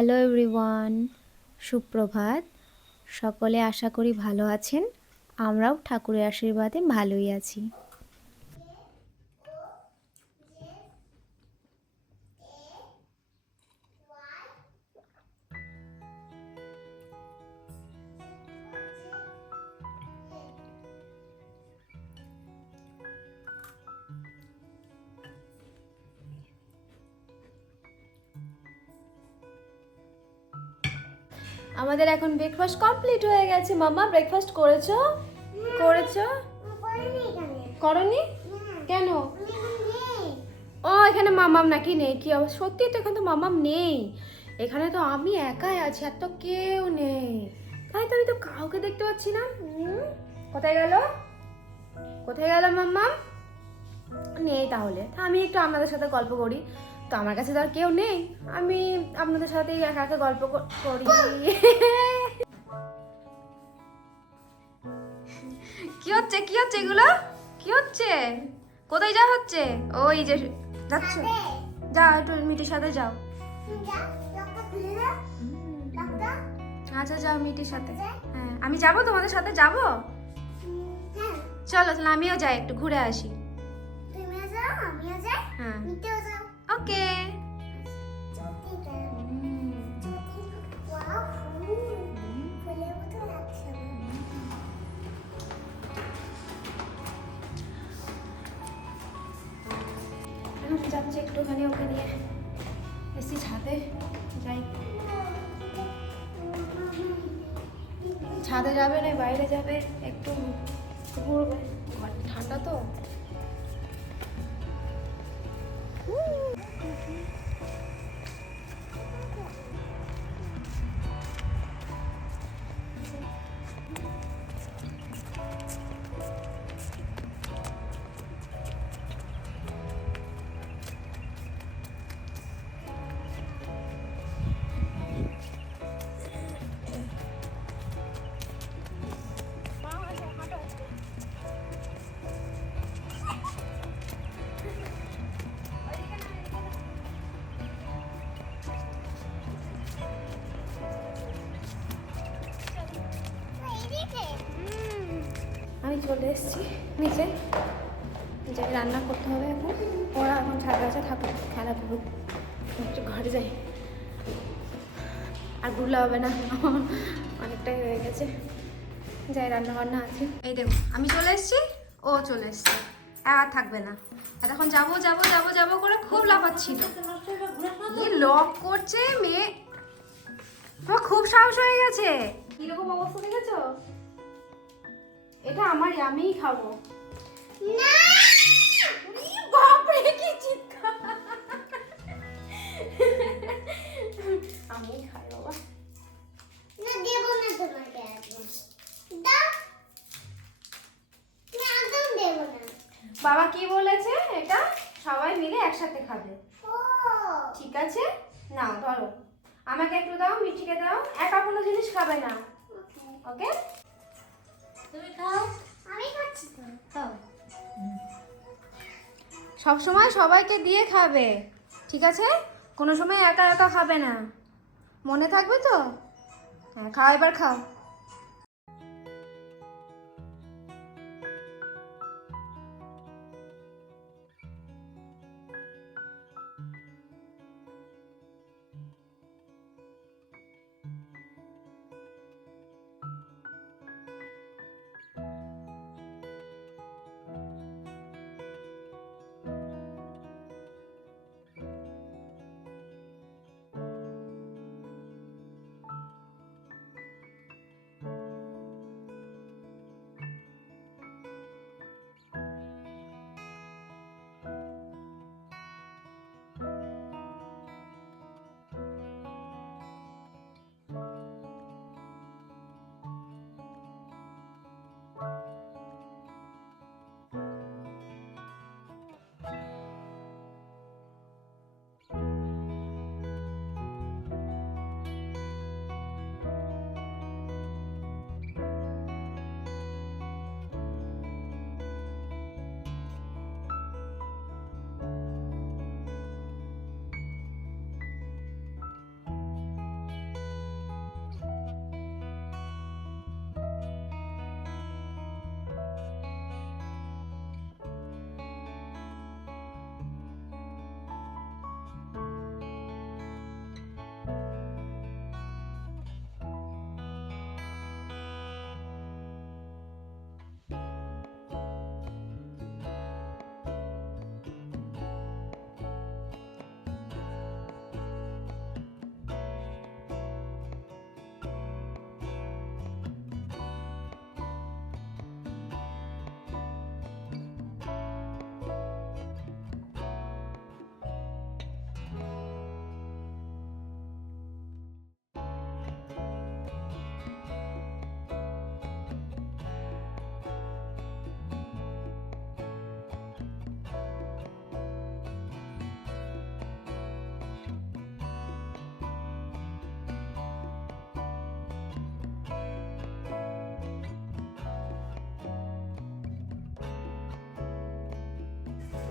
Hello everyone সুপ্রভাত। সকলে আশা করি ভালো আছেন। আমরাও ঠাকুরের আশীর্বাদে ভালোই আছি। আমাদের এখন ব্রেকফাস্ট কমপ্লিট হয়ে গেছে। মামা ব্রেকফাস্ট করেছ? করেছ? করনি কেন? ও এখানে মামাম নাকি নেই। কি অবস্থা? সত্যি তো এখানে তো মামাম নেই। এখানে তো আমি একাই আছি আর তো কেউ নেই। তাই তো আমি তো কাউকে দেখতে পাচ্ছি না। কোথায় গেল? কোথায় গেল মাম্মাম? নেই তাহলে। তা আমি একটু আপনাদের সাথে গল্প করি। তো আমার কাছে তো আর কেউ নেই। আমি আপনাদের সাথেই একা একা গল্প করি। কি হচ্ছে? কি হচ্ছে এগুলো? কি হচ্ছে? কোথায় যা হচ্ছে? ওই যে যাচ্ছ। যা একটু মিটির সাথে যাও। আচ্ছা যাও মিটির সাথে। হ্যাঁ আমি যাব তোমাদের সাথে? যাব? চলো তাহলে আমিও যাই একটু ঘুরে আসি। তুমিও যাও আমিও যাই। হ্যাঁ। এখন একটুখানি ওকে নিয়ে এসি ছাদে যাই। ছাদে যাবে না, বাইরে যাবে, একটু ঘুরবে। ঘর ঠান্ডা তো। চলে এসেছি নিচে যে রান্না করতে হবে এখন। ওরা এখন ছাড়া আছে থাকুক খেলা করুক। ঘরে যাই। আর ঘুরলে হবে না। অনেকটাই হয়ে গেছে। যাই রান্না বান্না আছে। এই দেখো, আমি চলে এসেছি, ও চলে এসছে। আর থাকবে না। আর এখন যাব যাব যাব যাব করে খুব লাফাচ্ছিল লক করছে মেয়ে? খুব সাহস হয়ে গেছে। কীরকম অবস্থা দেখেছ? এটা আমারই আমিই খাব। ই বাপরে কি চিৎকার! আমিই খাই বাবা। বাবা কি বলেছে এটা? সবাই মিলে একসাথে খাবে। ঠিক আছে? নাও ধরো। আমাকে একটু দাও মিঠিকে দাও। একা কোনো জিনিস খাবে না। ওকে? সব সময় সবাইকে দিয়ে খাবে, ঠিক আছে? কোনো সময় একা একা খাবে না। মনে থাকবে তো? হ্যাঁ খাও, এবার খাও।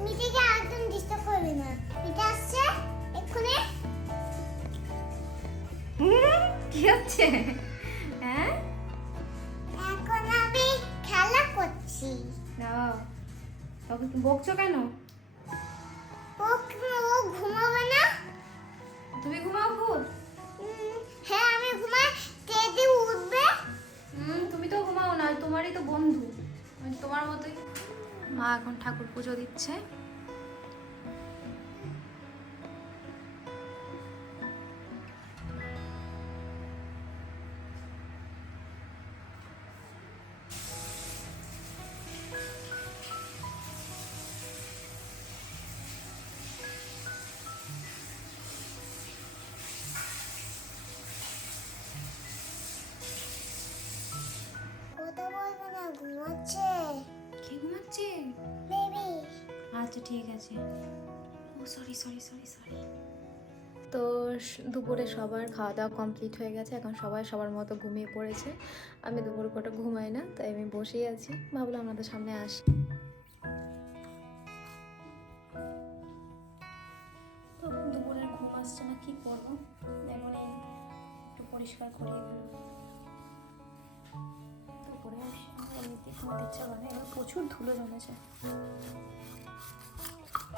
মিটিকে একদম ডিস্টার্ব করবি না। মিটা আসছে এক্ষুনি। হুম, কি হচ্ছে? হ্যাঁ? এখন আমি খেলা করছি। না তখন তুমি বকছো কেন? ও ও ঘুমাবে না। তুমি ঘুমাও খুব হ্যাঁ আমি ঘুমাই। তেদি উঠবে। হুম তুমি তো ঘুমাও না তোমারই তো বন্ধু। তোমার মতোই। মা এখন ঠাকুর পুজো দিচ্ছে। ঘুমাচ্ছে। আচ্ছা ঠিক আছে। ও সরি সরি সরি সরি তো দুপুরে সবার খাওয়া দাওয়া কমপ্লিট হয়ে গেছে। এখন সবাই সবার মতো ঘুমিয়ে পড়েছে। আমি দুপুর কটা ঘুমাই না তাই আমি বসেই আছি। ভাবলাম আপনাদের সামনে আসি। তো দুপুরের ঘুম আসছে না কি করব? এখন এই একটু পরিষ্কার করিয়ে ফেলব দুপুরে এমনিতে ঘুমাতে ইচ্ছা করে প্রচুর ধুলো জমেছে।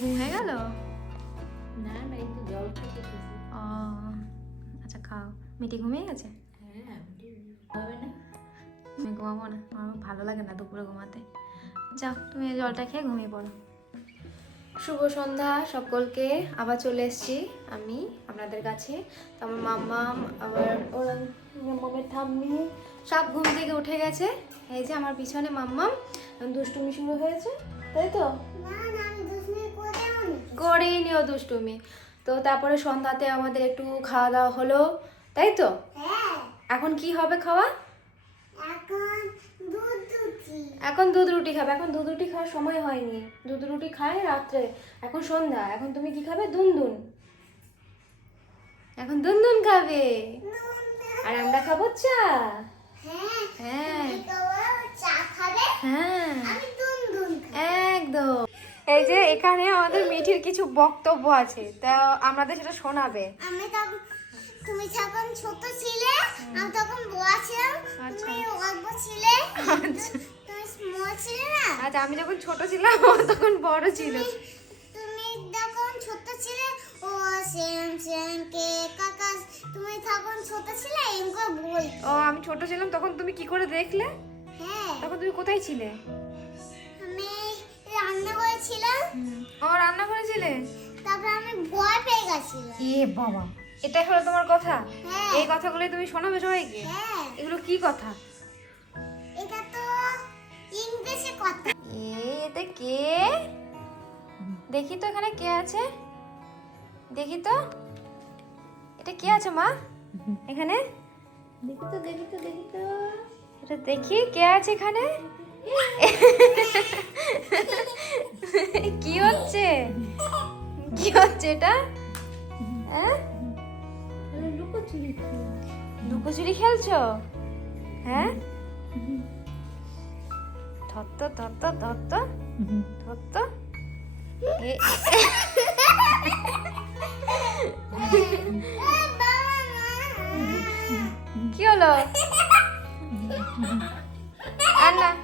ঘুম হয়ে গেল? না না এই তো জল খেতেছি ও আচ্ছা খাও। মিটি ঘুমিয়ে গেছে? হ্যাঁ হবে না। আমি ঘুমাবো না আমার ভালো লাগে না দুপুরে ঘুমাতে। যাও তুমি জলটা খেয়ে ঘুমিয়ে পড়ো। শুভ সন্ধ্যা সকলকে আবার চলে এসেছি আমি আপনাদের কাছে। তো আমার মাম্মাম আবার ওরা মাম্মামের ঠাম্মি সব ঘুম থেকে উঠে গেছে। এই যে আমার পিছনে মাম্মাম দুষ্টুমি শুরু হয়েছে তাই তো? না না করেই নিও দুষ্টুমি। তো তারপরে সন্ধ্যাতে আমাদের একটু খাওয়া দাওয়া হলো তাই তো? হ্যাঁ। এখন কি হবে খাওয়া? এখন দুধ রুটি। খাবে এখন দুধ রুটি খাওয়ার সময় হয়নি। দুধ রুটি খায় রাত্রে এখন সন্ধ্যা এখন তুমি কি খাবে? দুনদুন। এখন দুনদুন খাবে। আর আমরা খাব চা। হ্যাঁ হ্যাঁ। হ্যাঁ। দুন দুন একদম। এই যে এখানে আমাদের মিঠির কিছু বক্তব্য আছে তা আমাদের সেটা শোনাবে। আমি তখন তুমি যখন ছোট ছিলে আমি তখন বড় ছিলাম আচ্ছা। তুমি অল্প ছিলে। আচ্ছা। তুমি স্মল ছিলে না? আচ্ছা আমি যখন ছোট ছিলাম ও তখন বড় ছিল। তুমি যখন ছোট ছিলে ও সেম সেম কে কাকা তুমি তখন ছোট ছিলে এম করে বল ও আমি ছোট ছিলাম তখন তুমি কি করে দেখলে? হ্যাঁ। তখন তুমি কোথায় ছিলে? রান্না করেছিলাম ও রান্না করেছিলে? তারপর আমি ভয় পেয়ে গেছিলাম। এ বাবা এটাই হলো তোমার কথা? হ্যাঁ। এই কথাগুলো তুমি শোনাবে সবাইকে হ্যাঁ এগুলো কি কথা? এটা তো ইংলিশে কথা। এ এতে কে? দেখি তো এখানে কে আছে। দেখি তো। এটা কে আছে মা? এখানে? দেখি তো দেখি তো দেখি তো। এটা দেখি কে আছে এখানে? কি হচ্ছে? কি হচ্ছে এটা? হ্যাঁ? লুকোচুরি খেলছো? হ্যাঁ? ধত্ত ধত্ত ধত্ত ধত্ত কি হলো? আর না।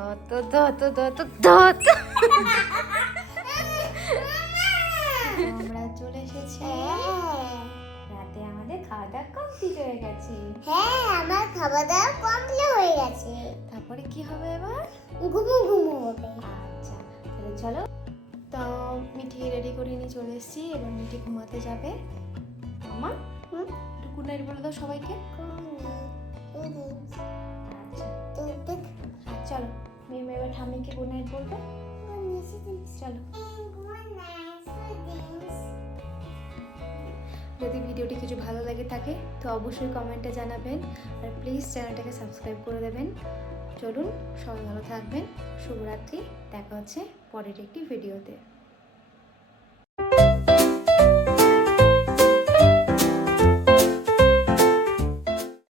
ধত্ত ধত্ত ধত্ত ধত্ত আমরা চলে এসেছি। রাতে আমাদের খাওয়া দাওয়া কমপ্লিট হয়ে গেছে। হ্যাঁ আমার খাওয়া দাওয়া কমপ্লিট হয়ে গেছে। তারপরে কি হবে এবার? ঘুমু ঘুমু হবে। আচ্ছা তাহলে চলো। তো মিঠি রেডি করে নিয়ে চলে এসেছি এবার মিঠি ঘুমাতে যাবে। মামা হুম? একটু গুড নাইট বলে দাও সবাইকে। আচ্ছা। চলো। মেয়ে এবার ঠাম্মিকে গুড নাইট বলবে? চলো। যদি ভিডিওটি কিছু ভালো লাগে থাকে, তো অবশ্যই কমেন্টে জানাবেন। আর প্লিজ চ্যানেলটাকে সাবস্ক্রাইব করে দেবেন। চলুন সবাই ভালো থাকবেন। শুভরাত্রি। দেখা হচ্ছে পরের একটি ভিডিওতে